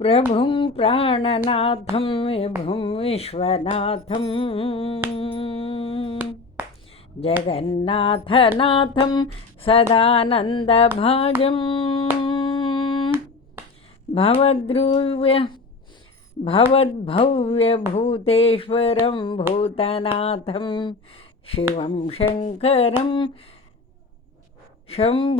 प्रभुं प्राणनाथं विभुं विश्वनाथं जगन्नाथनाथं सदानन्दभाजं भवद्भव्यभूतेश्वरं भूतनाथं शिवं शङ्करं शम्भुमीशानमीडे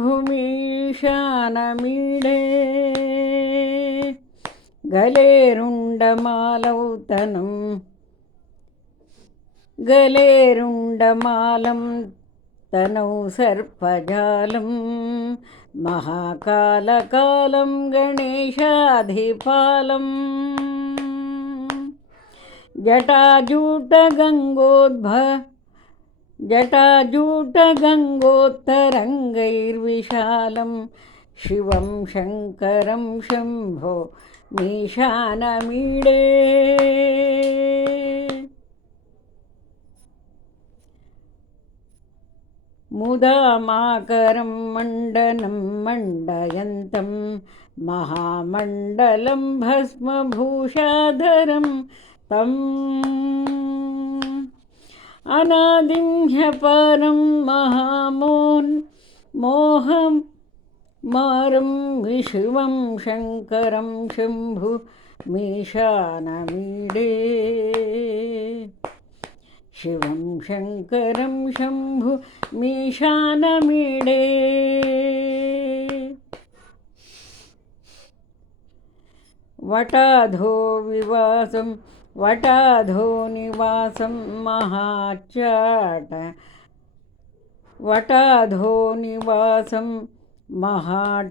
गलेरुण्डमालं तनौ सर्पजालं महाकालकालं गणेशाधिपालं जटाजूटगङ्गोत्तरङ्गैर्विशालं शिवं शङ्करं शम्भो मीशानमीडे मुदामाकरं मण्डनं मण्डयन्तं महामण्डलं भस्मभूषाधरं तम् अनादिं ह्यपारं मोहमारं विशिवं शङ्करं शम्भुमीशानमीडे शिवं शङ्करं शम्भुमीशानमीडे वटाधोनिवासं महाट्टाटहासं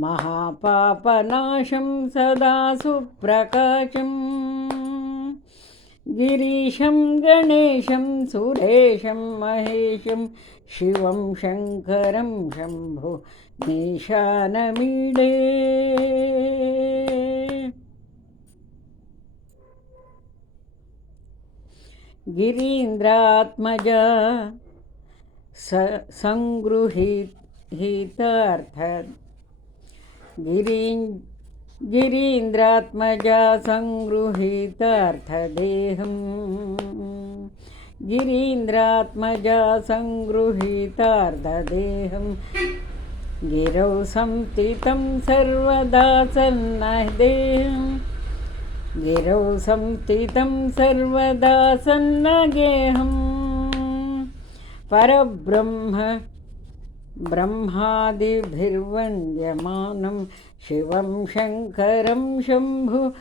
महापापनाशं सदा सुप्रकाशं गिरीशं गणेशं सुरेशं महेशं शिवं शङ्करं शम्भो मीशानमीडे गिरीन्द्रात्मजा गिरीन्द्रात्मजा संगृहीतार्थदेहं गिरौ संस्थितं सर्वदा सन्नगेहं ब्रह्मादिभिर्वन्द्यमानं शिवं शङ्करं शम्भुमीशानमीडे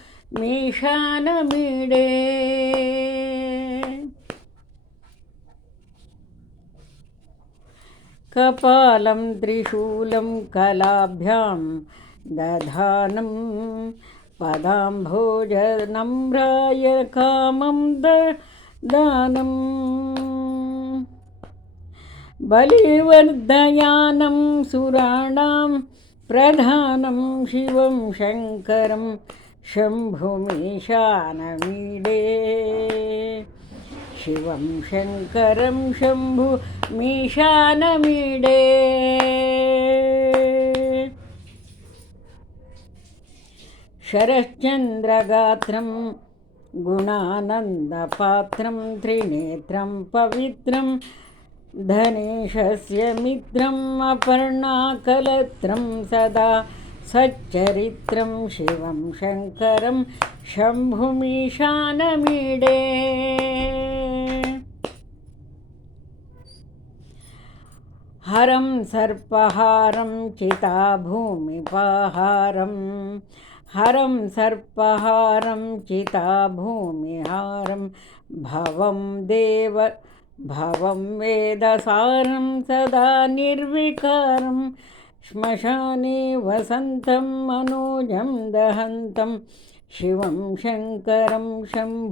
कपालं त्रिशूलं कलाभ्यां दधानं पदाम्भोजनम्राय कामं दानम् बलिवर्धयानं सुराणां प्रधानं शिवं शङ्करं शम्भुमीशानमीडे शिवं शङ्करं शम्भुमीशानमीडे शरश्चन्द्रगात्रं गुणानन्दपात्रं त्रिनेत्रं पवित्रं धनेशस्य मित्रम् अपर्णाकलत्रं सदा सच्चरित्रं शिवं शङ्करं शम्भुमीशानमीडे हरं सर्पहारं चिताभूमिहारं भवं वेदसारं सदा निर्विकारं श्मशाने वसन्तं मनोजं दहन्तं शिवं शङ्करं शम्भुमीशानमीडे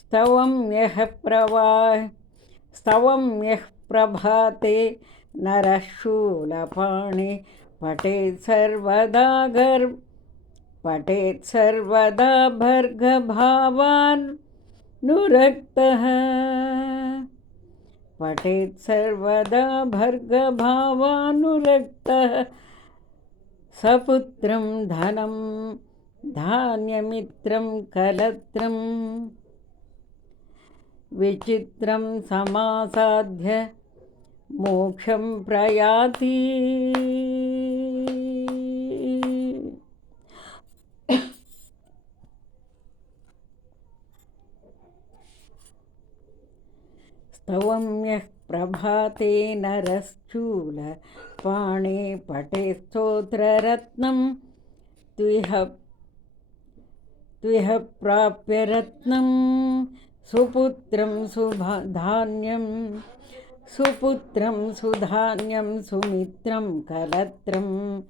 स्तवं यः प्रभाते नरः शूलपाणे पठेत् सर्वदा भर्गभावान् नुरक्तः पठेत् सर्वदा भर्गभावानुरक्तः सपुत्रं धनं धान्यमित्रं कलत्रं विचित्रं समासाद्य मोक्षं प्रयाति। स्तवम्यः प्रभाते नरश्चूलपाणे पठेत् स्तोत्ररत्नं त्विह प्राप्य रत्नं सुपुत्रं सुधान्यं सुमित्रं कलत्रं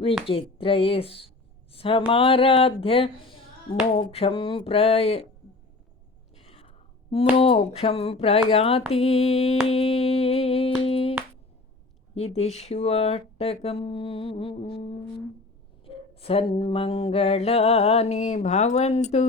विचित्रैः समाराध्य मोक्षं प्रयाति। इति शिवाष्टकम्। सन्मङ्गलानि भवन्तु।